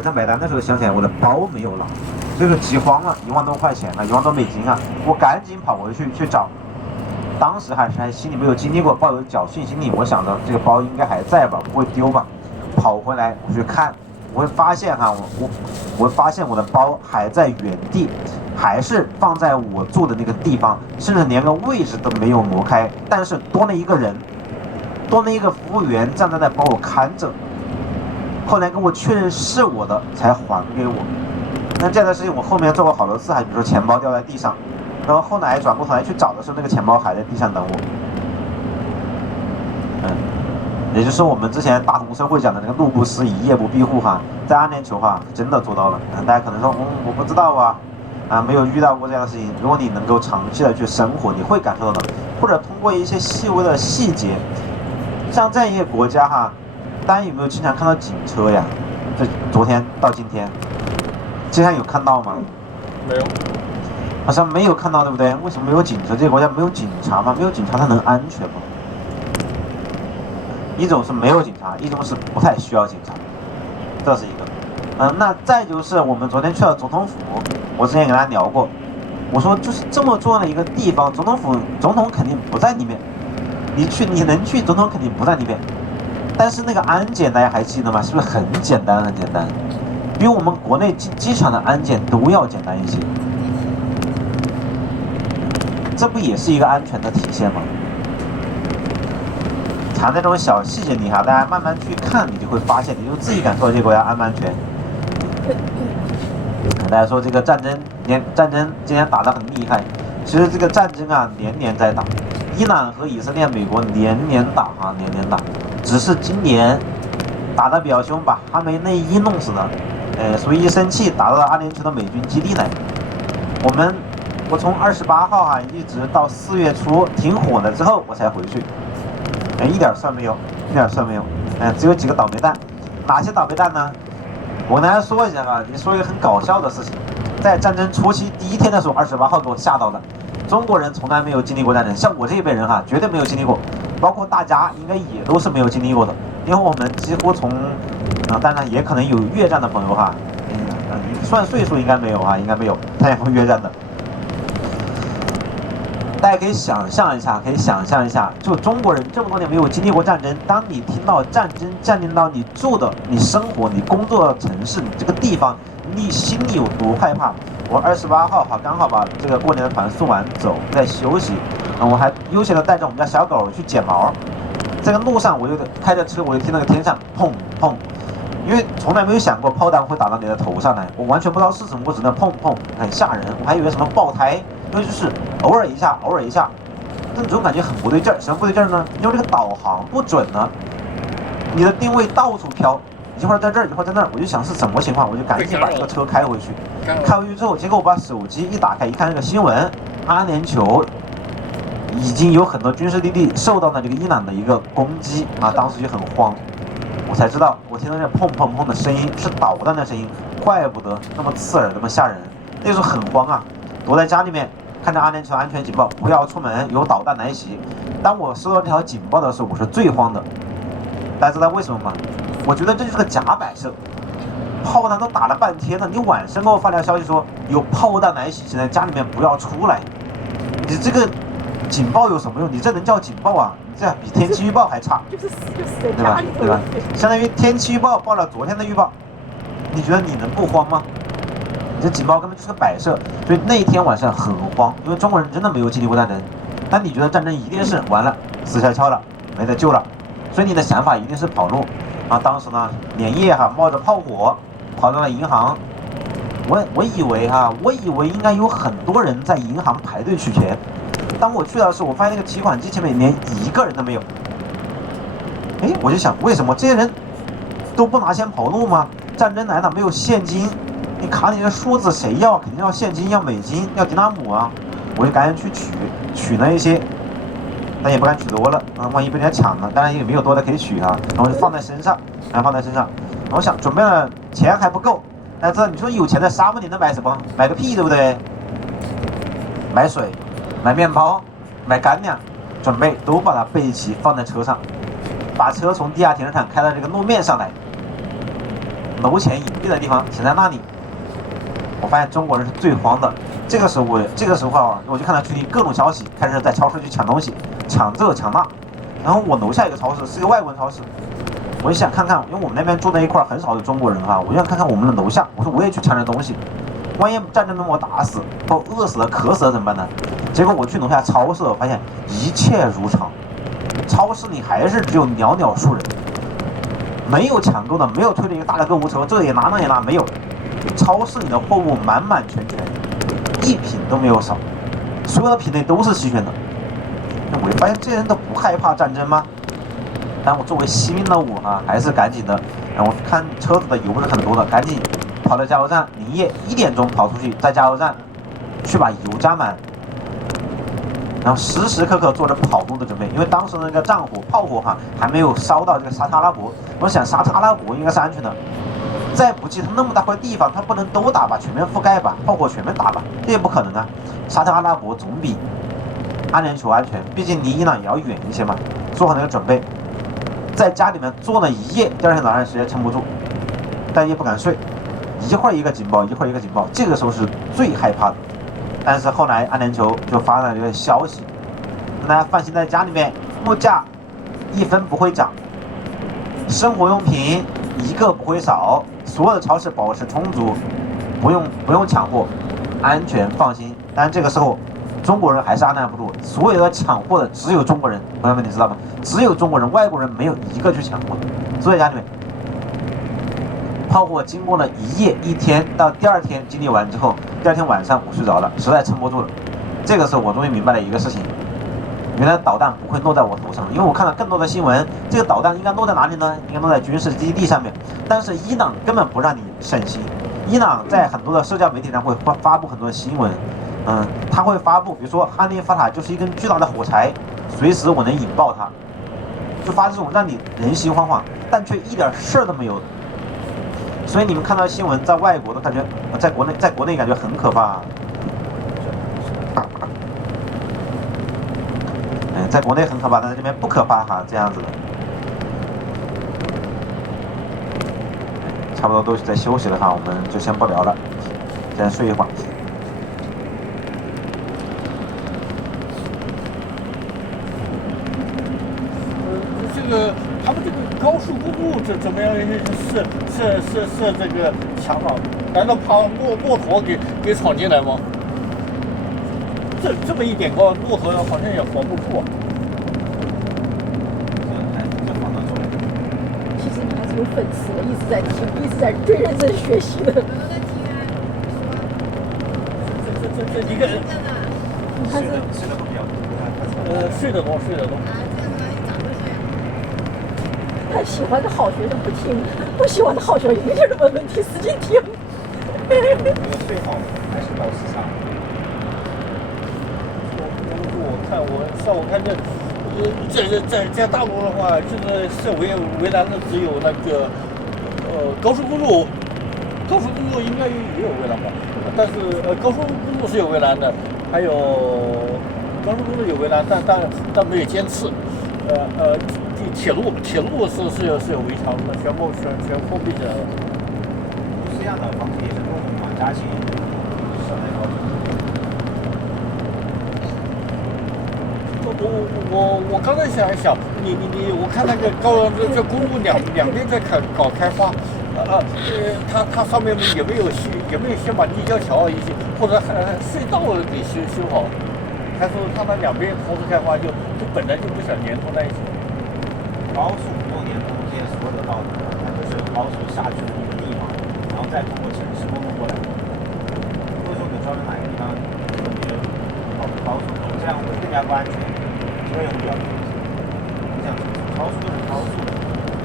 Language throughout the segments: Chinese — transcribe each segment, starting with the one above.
在这买单的时候想起来我的包没有拿，所以说急慌了，1万多块钱啊，1万多美金啊，我赶紧跑回去找。当时还心里没有经历过，抱有侥幸心理，我想着这个包应该还在吧，不会丢吧。跑回来我去看，我会发现我会发现我的包还在原地，还是放在我住的那个地方，甚至连个位置都没有挪开，但是多了一个人，多了一个服务员站在那帮我看着。后来跟我确认是我的，才还给我。那这样的事情我后面做过好多次，还比如说钱包掉在地上，然后后来转过头来去找的时候，那个钱包还在地上等我。也就是说我们之前大同社会讲的那个路不拾遗，夜不闭户哈，在阿联酋哈真的做到了。大家可能说，我不知道啊，没有遇到过这样的事情。如果你能够长期的去生活，你会感受到的，或者通过一些细微的细节，像这样一些国家哈，大家有没有经常看到警车呀？这昨天到今天，街上有看到吗？没有，好像没有看到，对不对？为什么没有警车？这个国家没有警察吗？没有警察它能安全吗？一种是没有警察，一种是不太需要警察，这是一个。那再就是我们昨天去了总统府，我之前跟大家聊过，我说就是这么重要的一个地方，总统府总统肯定不在里面，你能去，总统肯定不在里面。但是那个安检大家还记得吗？是不是很简单很简单？比我们国内机场的安检都要简单一些，这不也是一个安全的体现吗？藏在这种小细节里哈，大家慢慢去看，你就会发现，你就自己感受这个国家安不安全。大家说这个战争今天打得很厉害，其实这个战争啊年年在打，伊朗和以色列、美国年年打，只是今年打得比较凶，把哈梅内伊弄死了，所以一生气打到了阿联酋的美军基地来。我从28号啊一直到4月初停火了之后，我才回去。一点事儿没有，只有几个倒霉蛋。哪些倒霉蛋呢？我跟大家说一下啊，说一个很搞笑的事情。在战争初期第1天的时候，28号给我吓到了。中国人从来没有经历过战争，像我这一辈人哈，绝对没有经历过，包括大家应该也都是没有经历过的。因为我们几乎从，当然也可能有越战的朋友哈，算岁数应该没有哈，应该没有参加过越战的。大家可以想象一下，就中国人这么多年没有经历过战争，当你听到战争降临到你住的、你生活、你工作的城市、你这个地方，你心里有多害怕？我28号刚好把这个过年的团送完走，在休息，我还悠闲的带着我们家小狗去剪毛。这个路上我就开着车，我就听那个天上砰砰，因为从来没有想过炮弹会打到你的头上来，我完全不知道是什么，我只能砰砰，很吓人，我还以为什么爆胎。因为就是偶尔一下，这种感觉很不对劲儿。什么不对劲儿呢？因为这个导航不准呢，你的定位到处飘，一会儿在这儿，一会儿在那儿，我就想是什么情况，我就赶紧把这个车开回去。开回去之后，结果我把手机一打开，一看这个新闻，阿联酋已经有很多军事基地受到了这个伊朗的一个攻击啊，当时就很慌，我才知道，我听到这砰砰砰的声音是导弹的声音，怪不得那么刺耳，那么吓人。那时候很慌啊。躲在家里面，看着阿联酋安全警报，不要出门，有导弹来袭。当我收到这条警报的时候，我是最慌的。大家知道为什么吗？我觉得这就是个假摆设。炮弹都打了半天了，你晚上给我发条消息说有炮弹来袭，现在家里面不要出来。你这个警报有什么用？你这能叫警报啊？你这比天气预报还差，对吧？相当于天气预报报了昨天的预报，你觉得你能不慌吗？这警报根本就是个摆设，所以那一天晚上很慌，因为中国人真的没有经历过战争。但你觉得战争一定是完了，死翘翘了，没得救了，所以你的想法一定是跑路。当时呢，连夜冒着炮火跑到了银行。我以为应该有很多人在银行排队取钱。当我去的时候，我发现那个提款机前面连一个人都没有。我就想，为什么这些人都不拿钱跑路吗？战争来了没有现金？你卡里的数字谁要？肯定要现金，要美金，要迪纳姆啊！我就赶紧去取了一些，但也不敢取多了，万一被人家抢了，当然也没有多的可以取啊，然后就放在身上。我想准备了钱还不够，但是你说有钱的沙漠你能买什么？买个屁，对不对？买水，买面包，买干粮，准备都把它备齐放在车上，把车从地下停车场开到这个路面上来。楼前隐蔽的地方停在那里。我发现中国人是最慌的。这个时候我就看到群里各种消息，开始在超市去抢东西，抢这抢那。然后我楼下有个超市是一个外国人超市，我就想看看，因为我们那边住在一块很少有中国人哈，我就想看看我们的楼下，我说我也去抢点东西，万一战争把我打死，把我饿死了、渴死了怎么办呢？结果我去楼下超市，我发现一切如常，超市里还是只有寥寥数人，没有抢购的，没有推着一个大的购物车，这也拿那也拿，没有。超市里的货物满满全全，一品都没有少，所有的品类都是齐全的。我就发现这些人都不害怕战争吗？但我作为惜命的我啊，还是赶紧的，然后看车子的油是很多的，赶紧跑到加油站，连夜1点钟跑出去，在加油站去把油加满，然后时时刻刻做着跑路的准备，因为当时那个战火炮火哈还没有烧到这个沙特阿拉伯，我想沙特阿拉伯应该是安全的。再不济，他那么大块地方，他不能都打吧，全面覆盖吧，炮火全面打吧，这也不可能啊。沙特阿拉伯总比阿联酋安全，毕竟离伊朗也要远一些嘛。做好那个准备，在家里面坐了一夜，第二天早上实在撑不住，但也不敢睡，一会儿一个警报，一会儿一个警报，这个时候是最害怕的。但是后来阿联酋就发了一个消息，让大家放心，在家里面物价1分不会涨，生活用品1个不会少，所有的超市保持充足，不用抢货，安全放心。但是这个时候，中国人还是按捺不住，所有的抢货的只有中国人，朋友们你知道吗？只有中国人，外国人没有一个去抢货的，坐在家里面。炮火经过了1夜1天，到第2天经历完之后，第2天晚上我睡着了，实在撑不住了。这个时候我终于明白了一个事情，原来导弹不会落在我头上，因为我看了更多的新闻，这个导弹应该落在哪里呢？应该落在军事基地上面。但是伊朗根本不让你省心，伊朗在很多的社交媒体上会发布很多的新闻，他会发布，比如说哈利法塔就是一根巨大的火柴，随时我能引爆它，就发这种让你人心惶惶，但却一点事儿都没有。所以你们看到新闻，在外国都感觉，在国内感觉很可怕。在国内很可怕，但是这边不可怕哈，这样子的。差不多都是在休息了哈，我们就先不聊了，先睡一会儿。这个他们这个高速公路怎么样设这个墙了？难道怕骆驼给闯进来吗？这么一点高，骆驼好像也防不住。其实你还是有粉丝的，一直在听，一直在认真学习的。这一个人，他是睡得比较睡得多。他喜欢的好学生不听，不喜欢的好学生一点都问问题，使劲听。睡好还是保持差？我看在大陆的话，就是设为难的只有那个高速公路应该也有围栏吧，但是高速公路是有围栏的，还有高速公路有围栏，但没有尖刺，铁路是有围墙的，全封闭着。不是一样的房子也是跟我们马家旗设在高速。我刚才想，我看那个这公路两边在搞开发，它上面有没有先把立交桥一些或者隧道给修好？还说他们两边同时开发就本来就不想连通在一起。高速不用连通这些所有的道路，它就是高速下去的一个地方，然后再通过城市公路过来。如果说你招人哪个地方特别高速通，这样会更加不安全，这个也会比较危险。你想高速就是高速的，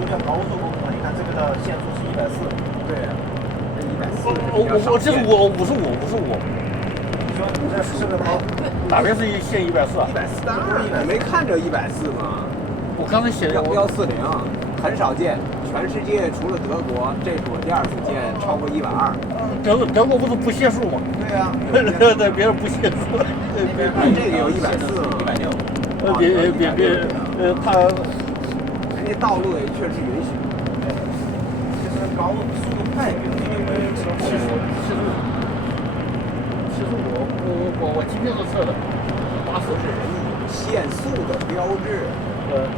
就叫高速公路嘛。你看这个的限速是140，对，我这是我55。你说你这是个高，哪边是限140啊140当然没看着140吗？我刚才写的140，很少见，全世界除了德国，这是我第2次见超过120。德国不是不限速吗？对呀，对，别人不限速。这个有140吗160。别，他人家道路也确实允许。就是高速度那也平均有没有超过我今天都测的80。不是人有限速的标志。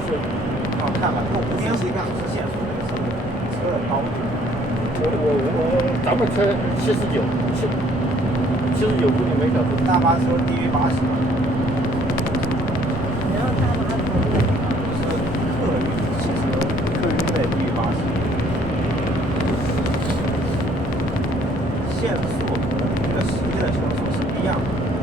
是。啊，看看这无边速是限速这个车的高度。咱们车79公里每小时。大巴车低于80吗？你让大巴就是客运汽车，客运的低于80。